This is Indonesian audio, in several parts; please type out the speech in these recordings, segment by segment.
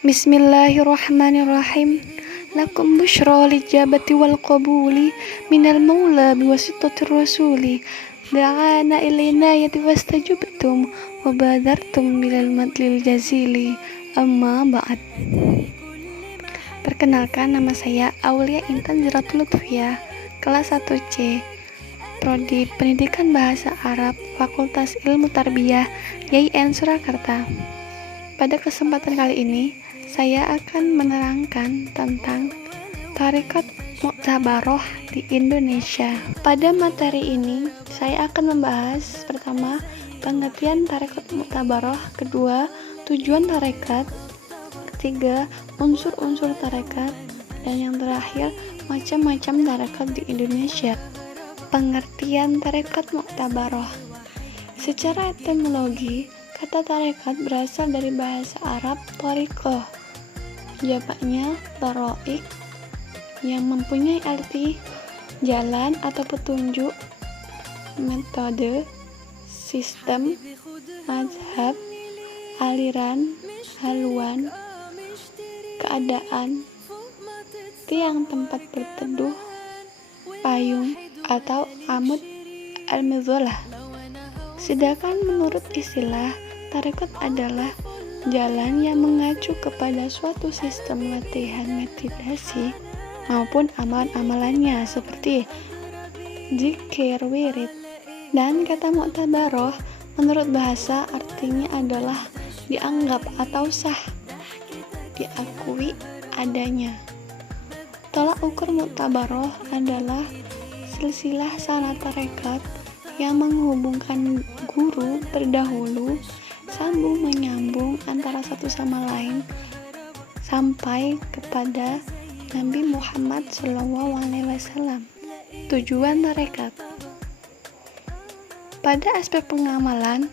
Bismillahirrahmanirrahim. Lakum bushra lijabati wal qabuli minal maula biwasitatir rasuli da'ana ilaina yati wastajubtum wa badartum bilal madlil jazili amma ba'd. Perkenalkan, nama saya Aulia Intan Ziratul Lutfiyah, kelas 1C, Prodi Pendidikan Bahasa Arab, Fakultas Ilmu Tarbiyah, YIN Surakarta. Pada kesempatan kali ini, saya akan menerangkan tentang Tarekat Mu'tabaroh di Indonesia. Pada materi ini, saya akan membahas pertama, pengertian Tarekat Mu'tabaroh, kedua, tujuan tarekat, ketiga, unsur-unsur tarekat, dan yang terakhir, macam-macam tarekat di Indonesia. Pengertian Tarekat Mu'tabaroh. Secara etimologi, kata tarekat berasal dari bahasa Arab tariqah, jamaknya taraik, yang mempunyai arti jalan atau petunjuk, metode, sistem, mazhab, aliran, haluan, keadaan, tiang tempat berteduh, payung, atau amud al-mizlah. Sedangkan menurut istilah, tarekat adalah jalan yang mengacu kepada suatu sistem latihan meditasi maupun amalan-amalannya seperti zikir, wirid. Dan kata mu'tabaroh menurut bahasa artinya adalah dianggap atau sah, diakui adanya. Tolak ukur mu'tabaroh adalah silsilah sanad tarekat yang menghubungkan guru terdahulu sambung menyambung antara satu sama lain sampai kepada Nabi Muhammad SAW. Tujuan tarekat. Pada aspek pengamalan,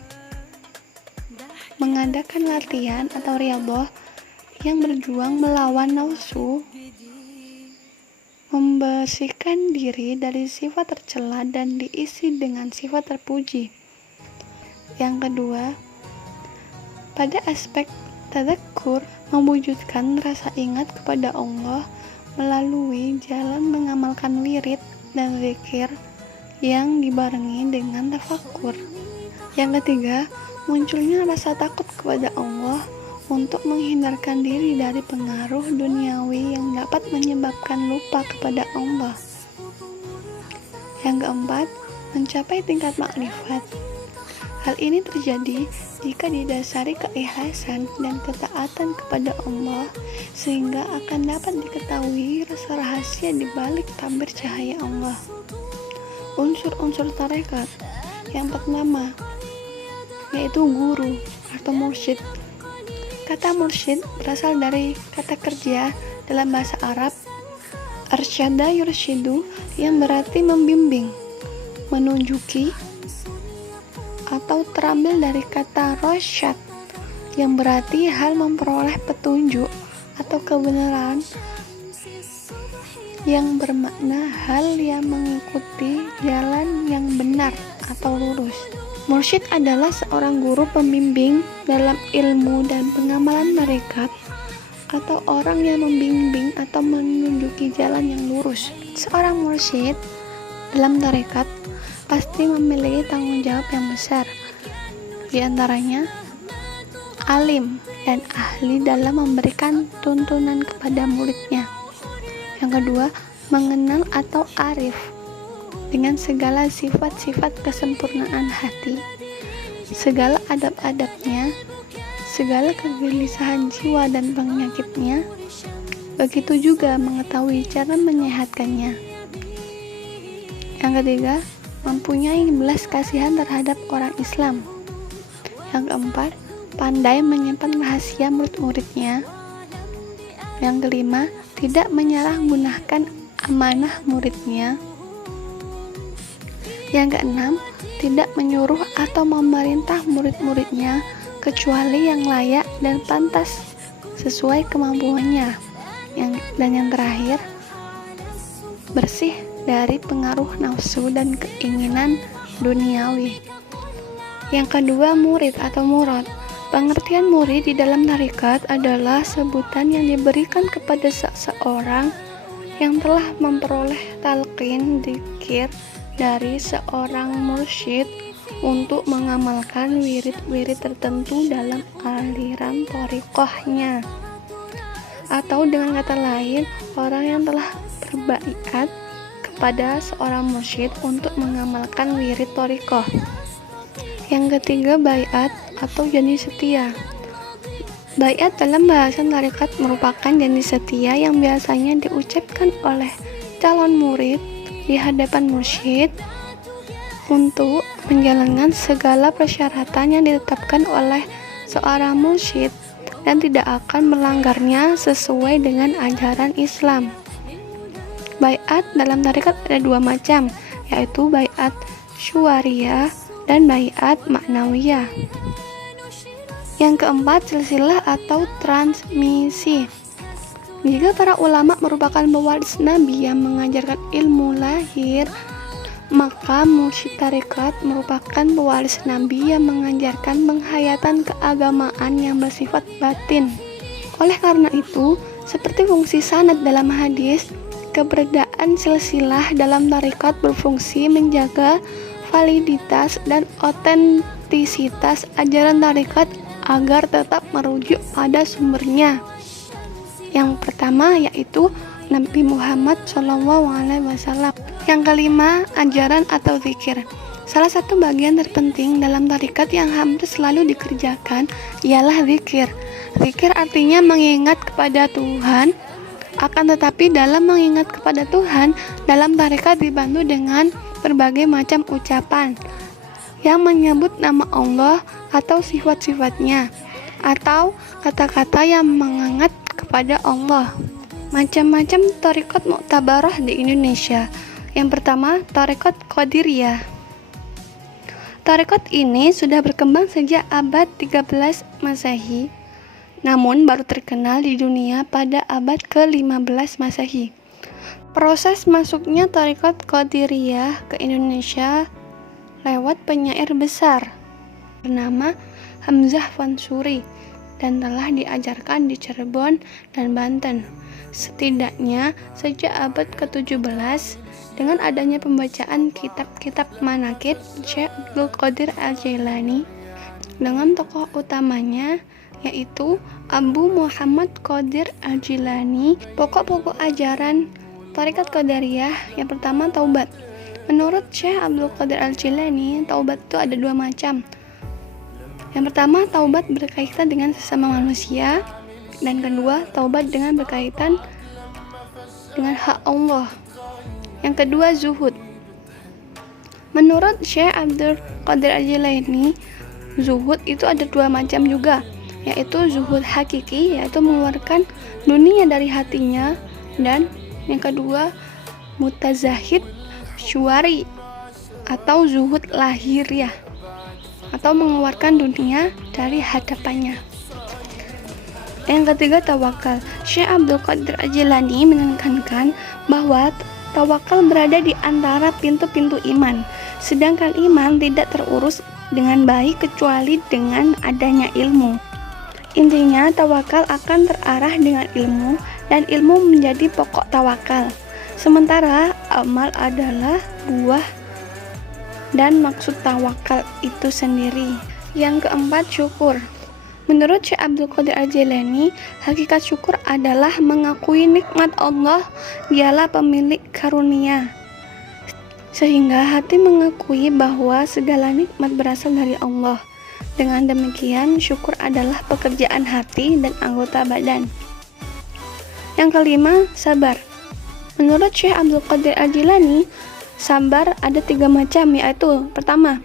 mengadakan latihan atau riyadhah yang berjuang melawan nafsu, membersihkan diri dari sifat tercela dan diisi dengan sifat terpuji. Yang kedua, pada aspek tadzakur, mewujudkan rasa ingat kepada Allah melalui jalan mengamalkan wirid dan zikir yang dibarengi dengan tafakur. Yang ketiga, munculnya rasa takut kepada Allah untuk menghindarkan diri dari pengaruh duniawi yang dapat menyebabkan lupa kepada Allah. Yang keempat, mencapai tingkat makrifat. Hal ini terjadi jika didasari keikhlasan dan ketaatan kepada Allah, sehingga akan dapat diketahui rasa rahasia di balik tabir cahaya Allah. Unsur-unsur tarekat. Yang pertama, yaitu guru atau mursyid. Kata mursyid berasal dari kata kerja dalam bahasa Arab arsyada yursyidu, yang berarti membimbing, menunjuki, atau terambil dari kata rosyad yang berarti hal memperoleh petunjuk atau kebenaran, yang bermakna hal yang mengikuti jalan yang benar atau lurus. Mursyid adalah seorang guru pembimbing dalam ilmu dan pengamalan tarekat, atau orang yang membimbing atau menunjuki jalan yang lurus. Seorang mursyid dalam tarekat pasti memiliki tanggung jawab yang besar, di antaranya alim dan ahli dalam memberikan tuntunan kepada muridnya. Yang kedua, mengenal atau arif dengan segala sifat-sifat kesempurnaan hati, segala adab-adabnya, segala kegelisahan jiwa dan penyakitnya, begitu juga mengetahui cara menyehatkannya. Yang ketiga, mempunyai belas kasihan terhadap orang Islam. Yang keempat, pandai menyimpan rahasia murid-muridnya. Yang kelima, tidak menyalahgunakan amanah muridnya. Yang keenam, tidak menyuruh atau memerintah murid-muridnya kecuali yang layak dan pantas sesuai kemampuannya. Dan yang terakhir, bersih dari pengaruh nafsu dan keinginan duniawi. Yang kedua, murid atau murad. Pengertian murid di dalam tarekat adalah sebutan yang diberikan kepada seseorang yang telah memperoleh talqin dzikir dari seorang mursyid untuk mengamalkan wirid-wirid tertentu dalam aliran thariqahnya. Atau dengan kata lain, orang yang telah berbaiat kepada seorang mursyid untuk mengamalkan wirid thariqah. Yang ketiga, baiat atau janji setia. Baiat dalam bahasan tarekat merupakan janji setia yang biasanya diucapkan oleh calon murid di hadapan mursyid untuk menjalankan segala persyaratan yang ditetapkan oleh seorang mursyid dan tidak akan melanggarnya sesuai dengan ajaran Islam. Baiat dalam tarekat ada dua macam, yaitu baiat syuwariyah dan baiat ma'nawiyah. Yang keempat, silsilah atau transmisi. Jika para ulama merupakan pewaris Nabi yang mengajarkan ilmu lahir, maka mursyid tarekat merupakan pewaris Nabi yang mengajarkan penghayatan keagamaan yang bersifat batin. Oleh karena itu, seperti fungsi sanad dalam hadis, keberadaan silsilah dalam tarekat berfungsi menjaga validitas dan otentisitas ajaran tarekat agar tetap merujuk pada sumbernya. Yang pertama yaitu Nabi Muhammad SAW. Yang kelima, ajaran atau zikir. Salah satu bagian terpenting dalam tarekat yang hampir selalu dikerjakan ialah zikir. Zikir artinya mengingat kepada Tuhan. Akan tetapi dalam mengingat kepada Tuhan, dalam tarekat dibantu dengan berbagai macam ucapan yang menyebut nama Allah atau sifat-sifatnya, atau kata-kata yang mengingat kepada Allah. Macam-macam tarekat muktabarah di Indonesia. Yang pertama, tarekat Qadiriyah. Tarekat ini sudah berkembang sejak abad 13 Masehi, namun baru terkenal di dunia pada abad ke-15 Masehi. Proses masuknya tarekat Qadiriyah ke Indonesia lewat penyair besar bernama Hamzah Fansuri dan telah diajarkan di Cirebon dan Banten. Setidaknya sejak abad ke-17 dengan adanya pembacaan kitab-kitab manaqib Syekh Abdul Qadir Al-Jailani dengan tokoh utamanya yaitu Abu Muhammad Qadir Al-Jilani. Pokok-pokok ajaran tarekat Qadariyah yang pertama, taubat. Menurut Syekh Abdul Qadir Al-Jilani, taubat itu ada dua macam. Yang pertama, taubat berkaitan dengan sesama manusia, dan kedua, taubat dengan berkaitan dengan hak Allah. Yang kedua, zuhud. Menurut Syekh Abdul Qadir Al-Jilani, zuhud itu ada dua macam juga, yaitu zuhud hakiki, yaitu mengeluarkan dunia dari hatinya, dan yang kedua, mutazahid syuwari atau zuhud lahiriah, atau mengeluarkan dunia dari hadapannya. Yang ketiga, tawakal. Syekh Abdul Qadir Al-Jilani menekankan bahwa tawakal berada di antara pintu-pintu iman, sedangkan iman tidak terurus dengan baik kecuali dengan adanya ilmu. Intinya, tawakal akan terarah dengan ilmu, dan ilmu menjadi pokok tawakal. Sementara amal adalah buah dan maksud tawakal itu sendiri. Yang keempat, syukur. Menurut Syekh Abdul Qadir Al-Jilani, hakikat syukur adalah mengakui nikmat Allah, dialah pemilik karunia. Sehingga hati mengakui bahwa segala nikmat berasal dari Allah. Dengan demikian, syukur adalah pekerjaan hati dan anggota badan. Yang kelima, sabar. Menurut Syekh Abdul Qadir Al-Jilani, sabar ada tiga macam, yaitu pertama,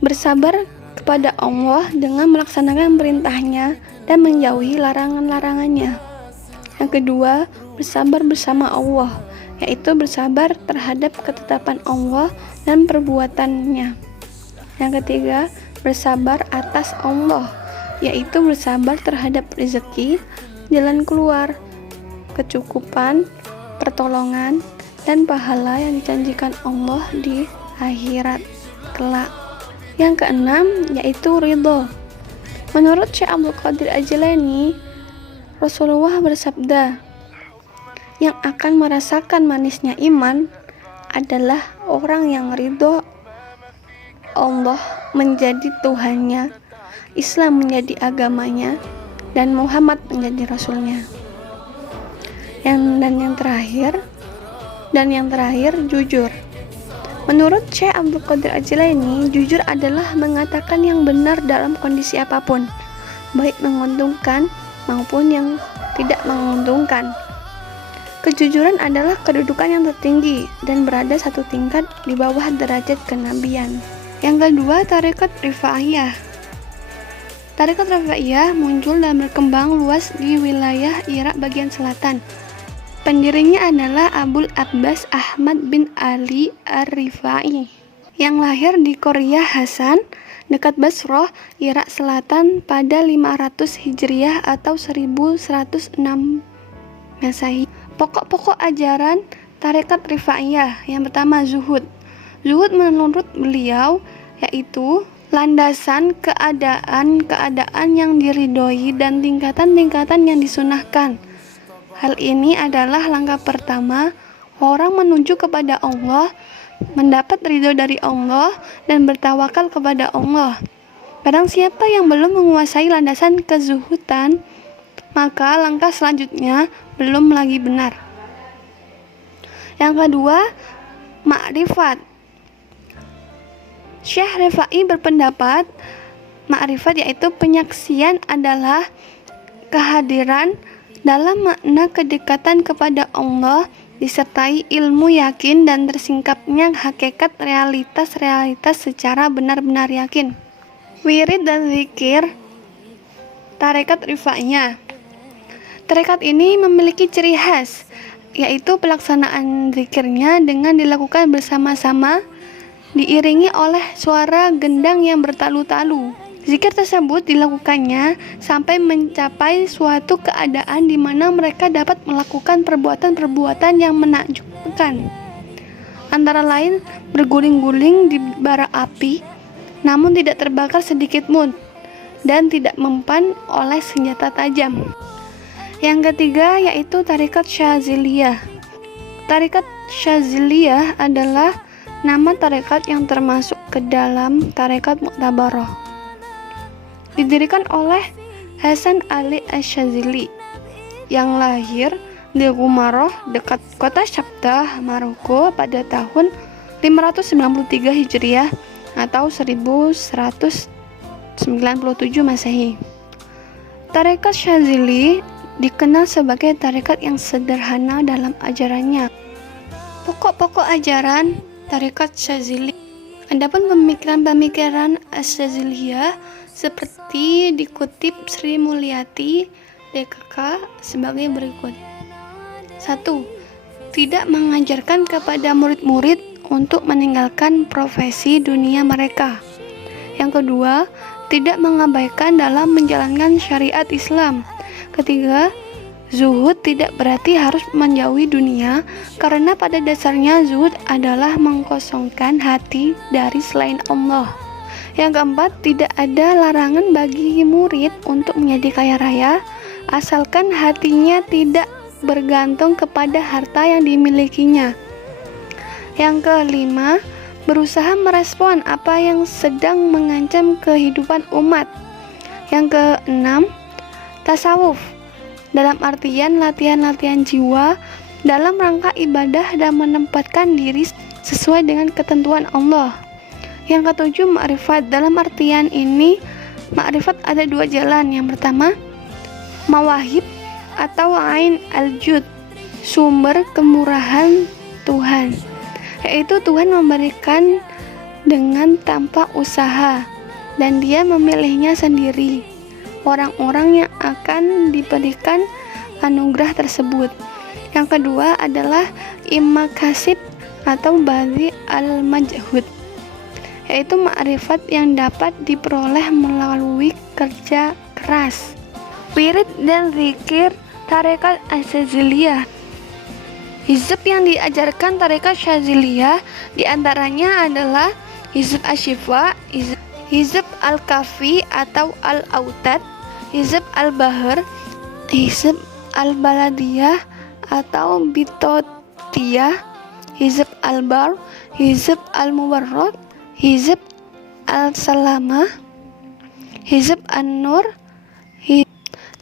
bersabar kepada Allah dengan melaksanakan perintahnya dan menjauhi larangan-larangannya. Yang kedua, bersabar bersama Allah, yaitu bersabar terhadap ketetapan Allah dan perbuatannya. Yang ketiga, bersabar atas Allah, yaitu bersabar terhadap rezeki, jalan keluar, kecukupan, pertolongan, dan pahala yang dijanjikan Allah di akhirat kelak. Yang keenam yaitu ridho. Menurut Syekh Abdul Qadir Al-Jilani, Rasulullah bersabda, yang akan merasakan manisnya iman adalah orang yang ridho Allah menjadi Tuhannya, Islam menjadi agamanya, dan Muhammad menjadi Rasulnya. Yang terakhir, jujur. Menurut Syekh Abdul Qadir Al-Jilani, jujur adalah mengatakan yang benar dalam kondisi apapun, baik menguntungkan maupun yang tidak menguntungkan. Kejujuran adalah kedudukan yang tertinggi dan berada satu tingkat di bawah derajat kenabian. Yang kedua, tarekat Rifa'iyah. Tarekat Rifa'iyah muncul dan berkembang luas di wilayah Irak bagian selatan. Pendirinya adalah Abul Abbas Ahmad bin Ali Ar-Rifai yang lahir di Korea Hasan dekat Basrah, Irak Selatan pada 500 Hijriah atau 1106 Masehi. Pokok-pokok ajaran tarekat Rifa'iyah. Yang pertama, zuhud. Zuhud menurut beliau yaitu landasan keadaan yang diridhoi dan tingkatan-tingkatan yang disunahkan. Hal ini adalah langkah pertama orang menuju kepada Allah, mendapat ridho dari Allah, dan bertawakal kepada Allah. Barang siapa yang belum menguasai landasan kezuhudan, maka langkah selanjutnya belum lagi benar. Yang kedua, ma'rifat. Syekh Rifai berpendapat ma'rifat yaitu penyaksian adalah kehadiran dalam makna kedekatan kepada Allah disertai ilmu yakin dan tersingkapnya hakikat realitas-realitas secara benar-benar yakin. Wirid dan zikir tarekat Rifaiyah. Tarekat ini memiliki ciri khas, yaitu pelaksanaan zikirnya dengan dilakukan bersama-sama diiringi oleh suara gendang yang bertalu-talu. Zikir tersebut dilakukannya sampai mencapai suatu keadaan di mana mereka dapat melakukan perbuatan-perbuatan yang menakjubkan. Antara lain berguling-guling di bara api, namun tidak terbakar sedikit pun, dan tidak mempan oleh senjata tajam. Yang ketiga yaitu tarekat Syaziliyah. Tarekat Syaziliyah adalah nama tarekat yang termasuk ke dalam tarekat Mu'tabarah. Didirikan oleh Hasan Ali Asy-Syadzili yang lahir di Gumaroh dekat kota Sabtah, Maroko pada tahun 593 Hijriah atau 1197 Masehi. Tarekat Syadzili dikenal sebagai tarekat yang sederhana dalam ajarannya. Pokok-pokok ajaran tarekat Syadzili. Adapun pemikiran-pemikiran Asy-Syadziliyah seperti dikutip Sri Mulyati DKK sebagai berikut. 1. Tidak mengajarkan kepada murid-murid untuk meninggalkan profesi dunia mereka. Yang kedua, tidak mengabaikan dalam menjalankan syariat Islam. Ketiga, zuhud tidak berarti harus menjauhi dunia, karena pada dasarnya zuhud adalah mengkosongkan hati dari selain Allah. Yang keempat, tidak ada larangan bagi murid untuk menjadi kaya raya, asalkan hatinya tidak bergantung kepada harta yang dimilikinya. Yang kelima, berusaha merespon apa yang sedang mengancam kehidupan umat. Yang keenam, tasawuf, dalam artian latihan-latihan jiwa dalam rangka ibadah dan menempatkan diri sesuai dengan ketentuan Allah. Yang ketujuh, ma'rifat. Dalam artian ini, ma'rifat ada dua jalan. Yang pertama, mawahib atau ain al-jud, sumber kemurahan Tuhan, yaitu Tuhan memberikan dengan tanpa usaha dan Dia memilihnya sendiri orang-orang yang akan diberikan anugerah tersebut. Yang kedua adalah imakasib atau badi al-majhud, yaitu ma'rifat yang dapat diperoleh melalui kerja keras. Wirid dan zikir tarekat Asy-Syadziliyah. Hizb yang diajarkan tarekat Syadziliyah diantaranya adalah Hizb Asy-Syifa, Hizb al-Kafi atau al-Autad, Hizb al-Bahr, Hizb al-Baladiyah atau Bitotiyah, Hizb al-Bar, Hizb al-Mubarrad, Hizb al-Salamah, Hizb an-Nur,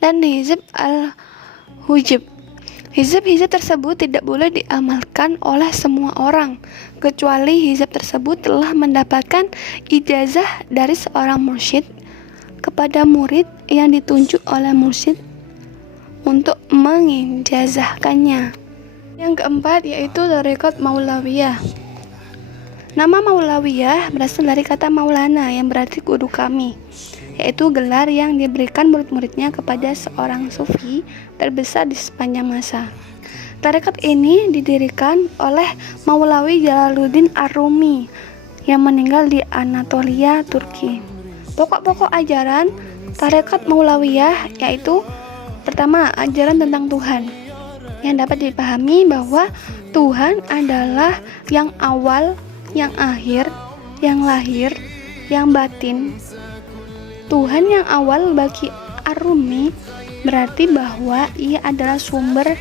dan Hizb al-Hujub. Hizb-hizb tersebut tidak boleh diamalkan oleh semua orang, kecuali hizb tersebut telah mendapatkan ijazah dari seorang mursyid kepada murid yang ditunjuk oleh mursyid untuk mengijazahkannya. Yang keempat yaitu tarekat Maulawiyah. Nama Maulawiyah berasal dari kata Maulana yang berarti guru kami, yaitu gelar yang diberikan murid-muridnya kepada seorang sufi terbesar di sepanjang masa. Tarekat ini didirikan oleh Maulawi Jalaluddin Ar-Rumi yang meninggal di Anatolia, Turki. Pokok-pokok ajaran tarekat Maulawiyah yaitu pertama, ajaran tentang Tuhan yang dapat dipahami bahwa Tuhan adalah yang awal, yang akhir, yang lahir, yang batin. Tuhan yang awal bagi Ar-Rumi berarti bahwa ia adalah sumber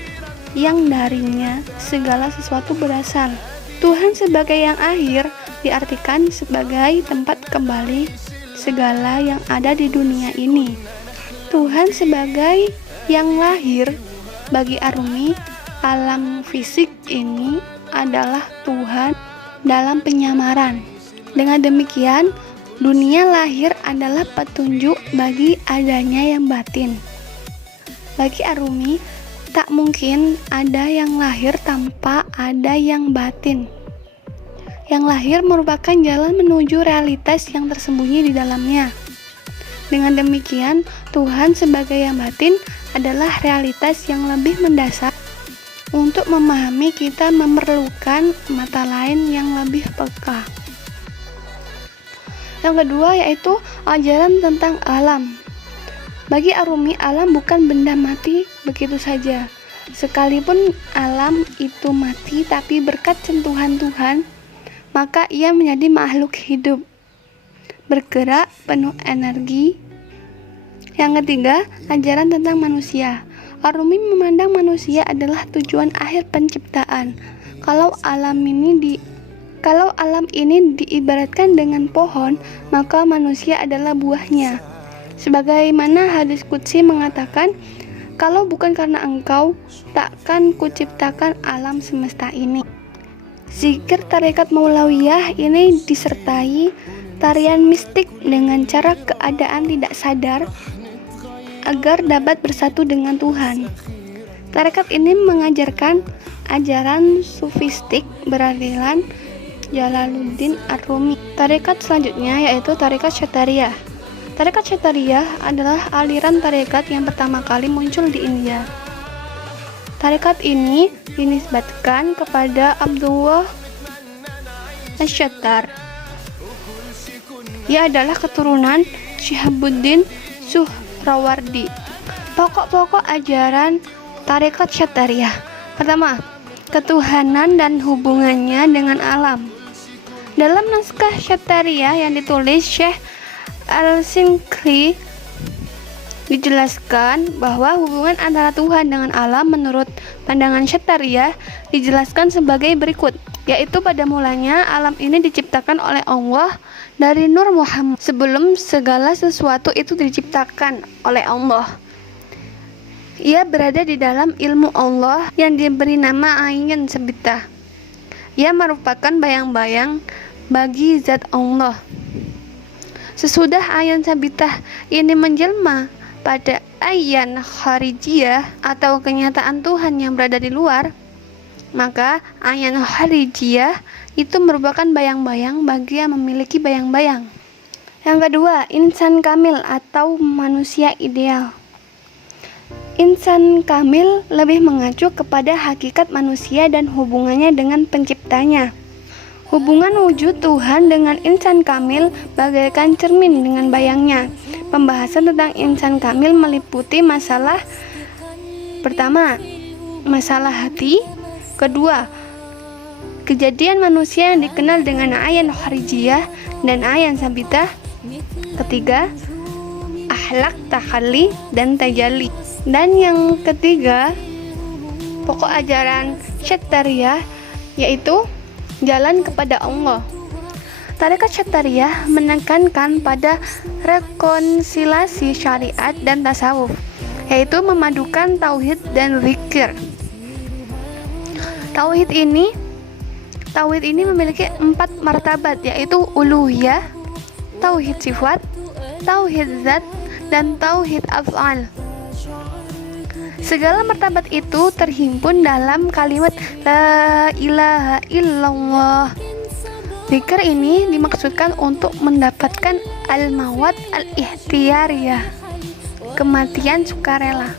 yang darinya segala sesuatu berasal. Tuhan sebagai yang akhir diartikan sebagai tempat kembali segala yang ada di dunia ini. Tuhan sebagai yang lahir bagi Ar-Rumi, alam fisik ini adalah Tuhan dalam penyamaran. Dengan demikian, dunia lahir adalah petunjuk bagi adanya yang batin. Bagi Ar-Rumi, tak mungkin ada yang lahir tanpa ada yang batin. Yang lahir merupakan jalan menuju realitas yang tersembunyi di dalamnya. Dengan demikian, Tuhan sebagai yang batin adalah realitas yang lebih mendasar. Untuk memahami, kita memerlukan mata lain yang lebih peka. Yang kedua yaitu ajaran tentang alam. Bagi Ar-Rumi, alam bukan benda mati begitu saja. Sekalipun alam itu mati, tapi berkat sentuhan Tuhan, maka ia menjadi makhluk hidup, bergerak, penuh energi. Yang ketiga, ajaran tentang manusia. Ar-Rumi memandang manusia adalah tujuan akhir penciptaan. Kalau alam ini diibaratkan dengan pohon, maka manusia adalah buahnya. Sebagaimana hadis qudsi mengatakan, kalau bukan karena engkau, takkan kuciptakan alam semesta ini. Zikir tarekat Maulawiyah ini disertai tarian mistik dengan cara keadaan tidak sadar agar dapat bersatu dengan Tuhan. Tarekat ini mengajarkan ajaran sufistik beraliran Jalaluddin Ar-Rumi. Tarekat selanjutnya yaitu tarekat Syatariyah. Tarekat Syatariyah adalah aliran tarekat yang pertama kali muncul di India. Tarekat ini dinisbatkan kepada Abdullah Asy-Syattar. Ia adalah keturunan Syihabuddin Suhrawardi. Pokok-pokok ajaran tarekat Syatariyah. Pertama, ketuhanan dan hubungannya dengan alam. Dalam naskah Syatariyah yang ditulis Syekh Al-Sinkri dijelaskan bahwa hubungan antara Tuhan dengan alam menurut pandangan Syatariyah dijelaskan sebagai berikut, yaitu pada mulanya alam ini diciptakan oleh Allah dari Nur Muhammad sebelum segala sesuatu itu diciptakan oleh Allah. Ia berada di dalam ilmu Allah yang diberi nama Ain Sabitah. Ia merupakan bayang-bayang bagi zat Allah. Sesudah Ain Sabitah ini menjelma pada Ayan Kharijiyah atau kenyataan Tuhan yang berada di luar, maka Ayan Kharijiyah itu merupakan bayang-bayang bagi yang memiliki bayang-bayang. Yang kedua, insan kamil atau manusia ideal. Insan kamil lebih mengacu kepada hakikat manusia dan hubungannya dengan penciptanya. Hubungan wujud Tuhan dengan insan kamil bagaikan cermin dengan bayangnya. Pembahasan tentang insan kamil meliputi masalah pertama, masalah hati. Kedua, kejadian manusia yang dikenal dengan Ayan Kharijiyah dan Ayan Sabitah. Ketiga, akhlak takhalli dan tajalli. Dan yang ketiga, pokok ajaran Syattariyah yaitu jalan kepada Allah. Tarekat Syattariyah menekankan pada rekonsiliasi syariat dan tasawuf, yaitu memadukan tauhid dan zikir. Tauhid ini memiliki 4 martabat, yaitu uluhiyah, tauhid sifat, tauhid zat, dan tauhid af'al. Segala martabat itu terhimpun dalam kalimat la ilaha illallah. Zikir ini dimaksudkan untuk mendapatkan al-mawat al-ihtiyariyah, kematian sukarela,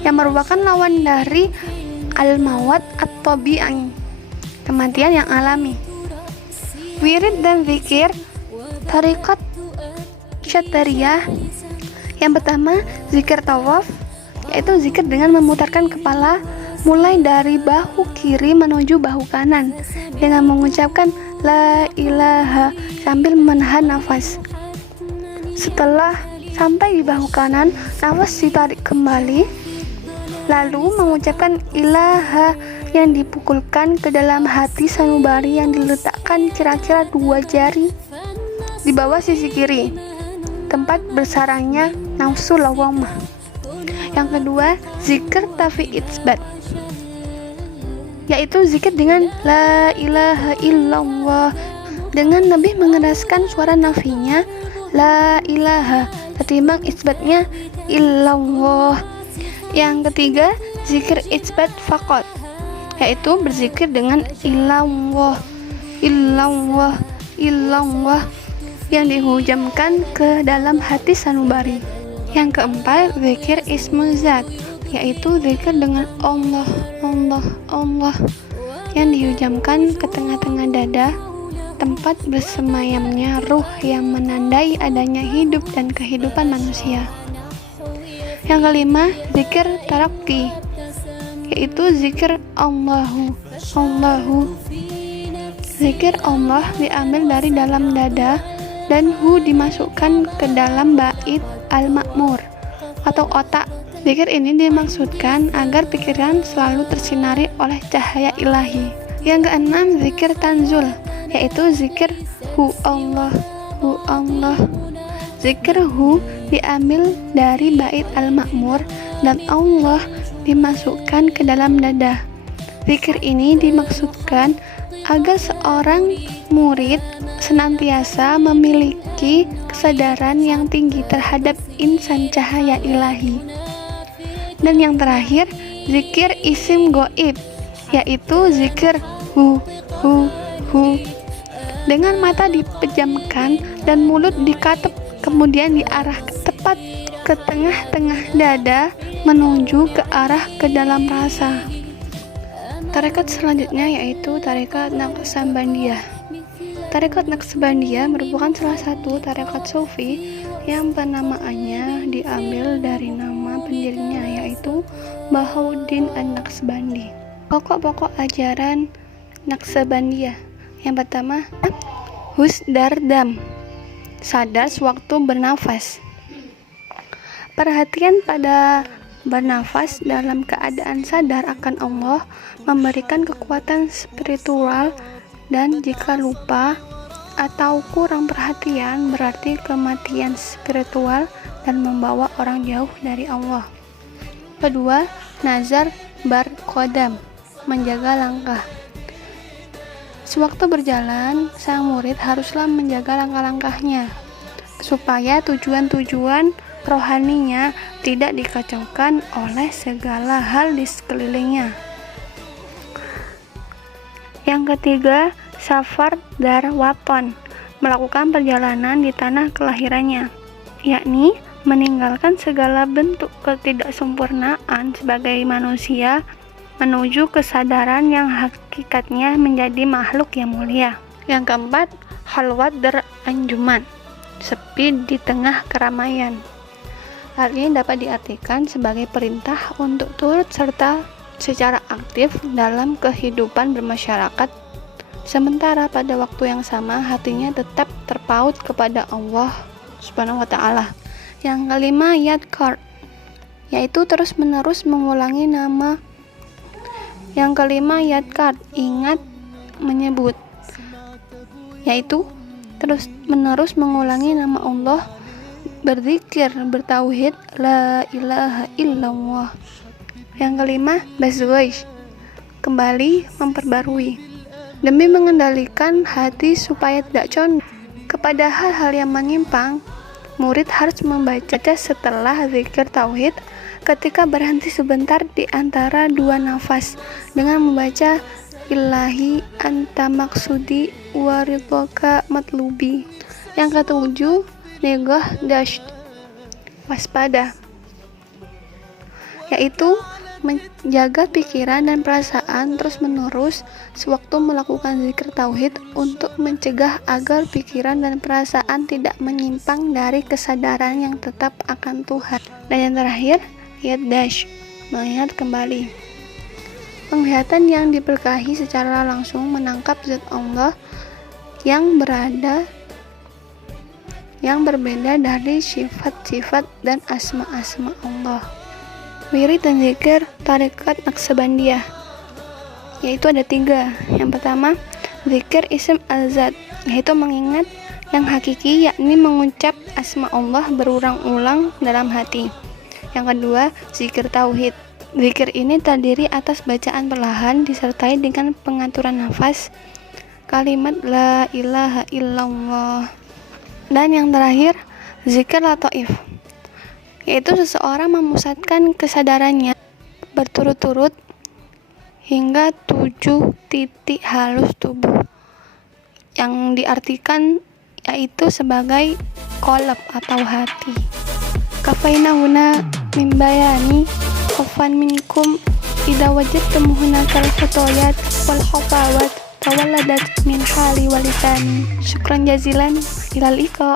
yang merupakan lawan dari al-mawat at-tabi'i, kematian yang alami. Wirid dan zikir tarekat Syattariyah. Yang pertama, zikir tawaf, yaitu zikir dengan memutarkan kepala mulai dari bahu kiri menuju bahu kanan dengan mengucapkan la ilaha sambil menahan nafas. Setelah sampai di bahu kanan, nafas ditarik kembali, lalu mengucapkan ilaha yang dipukulkan ke dalam hati sanubari yang diletakkan kira-kira 2 jari di bawah sisi kiri, tempat bersarangnya nafsu lawamah. Yang kedua, zikir tafi itsbat, yaitu zikir dengan la ilaha illallah dengan lebih mengeraskan suara nafinya la ilaha ketimbang isbatnya illallah. Yang ketiga, zikir itsbat faqat, yaitu berzikir dengan illallah illallah illallah yang dihujamkan ke dalam hati sanubari. Yang keempat, zikir ismu zat, yaitu zikir dengan Allah Allah Allah yang dihujamkan ke tengah-tengah dada, tempat bersemayamnya ruh yang menandai adanya hidup dan kehidupan manusia. Yang kelima, zikir tarakki, yaitu zikir Allahu Allahu. Zikir Allah diambil dari dalam dada dan hu dimasukkan ke dalam bait al-ma'mur atau otak. Zikir ini dimaksudkan agar pikiran selalu tersinari oleh cahaya ilahi. Yang keenam, zikir tanzul, yaitu zikir hu Allah hu Allah. Zikir hu diambil dari bait al-ma'mur dan Allah dimasukkan ke dalam dada. Zikir ini dimaksudkan agar seorang murid senantiasa memiliki kesadaran yang tinggi terhadap insan cahaya ilahi. Dan yang terakhir, zikir isim goib, yaitu zikir hu dengan mata dipejamkan dan mulut dikatep, kemudian diarah tepat ke tengah-tengah dada menuju ke arah ke dalam rasa. Tarekat selanjutnya yaitu tarekat Naqsabandiyah. Tarekat Naqsabandiyah merupakan salah satu tarekat sufi yang penamaannya diambil dari nama pendirinya, yaitu Bahauddin An-Naqsabandi. Pokok-pokok ajaran Naqsabandiyah. Yang pertama, husdardam, sadar sewaktu bernafas. Perhatian pada bernafas dalam keadaan sadar akan Allah memberikan kekuatan spiritual, dan jika lupa atau kurang perhatian berarti kematian spiritual dan membawa orang jauh dari Allah. Kedua, nazar bar qadam, menjaga langkah. Sewaktu berjalan, sang murid haruslah menjaga langkah-langkahnya supaya tujuan-tujuan rohaninya tidak dikacaukan oleh segala hal di sekelilingnya. Yang ketiga, safar dar waton, melakukan perjalanan di tanah kelahirannya, yakni meninggalkan segala bentuk ketidaksempurnaan sebagai manusia menuju kesadaran yang hakikatnya menjadi makhluk yang mulia. Yang keempat, halwat dar anjuman, sepi di tengah keramaian. Hal ini dapat diartikan sebagai perintah untuk turut serta secara aktif dalam kehidupan bermasyarakat sementara pada waktu yang sama hatinya tetap terpaut kepada Allah Subhanahu wa Ta'ala. Yang kelima, yadkar, yaitu terus-menerus mengulangi nama. Yang kelima, yadkar, ingat, menyebut, yaitu terus-menerus mengulangi nama Allah, berzikir, bertauhid, la ilaha illallah. Yang kelima, bazwaj, kembali memperbarui, demi mengendalikan hati supaya tidak condong kepada hal-hal yang menyimpang. Murid harus membaca setelah zikir tauhid ketika berhenti sebentar di antara dua nafas dengan membaca ilahi anta maksudi waridhoka matlubi. Yang ketujuh, negah dash, waspada, yaitu menjaga pikiran dan perasaan terus-menerus sewaktu melakukan zikir tauhid untuk mencegah agar pikiran dan perasaan tidak menyimpang dari kesadaran yang tetap akan Tuhan. Dan yang terakhir, yaddash, melihat kembali. Penglihatan yang diberkahi secara langsung menangkap zat Allah yang berbeda dari sifat-sifat dan asma-asma Allah. Wirid dan zikir tarekat Naqsabandiyah, yaitu ada 3. Yang pertama, zikir ism al-zat, yaitu mengingat yang hakiki, yakni mengucap asma Allah berulang-ulang dalam hati. Yang kedua, zikir tauhid. Zikir ini terdiri atas bacaan perlahan disertai dengan pengaturan nafas kalimat la ilaha illallah. Dan yang terakhir, zikir lataif, yaitu seseorang memusatkan kesadarannya berturut-turut hingga 7 titik halus tubuh, yang diartikan yaitu sebagai qalb atau hati. Kafaina huna mimbayani khofan minkum idza wajadtum hunakal khotoyat wal khafawat tawalladat min hali walisani. Syukran jazilan, ilal liqa.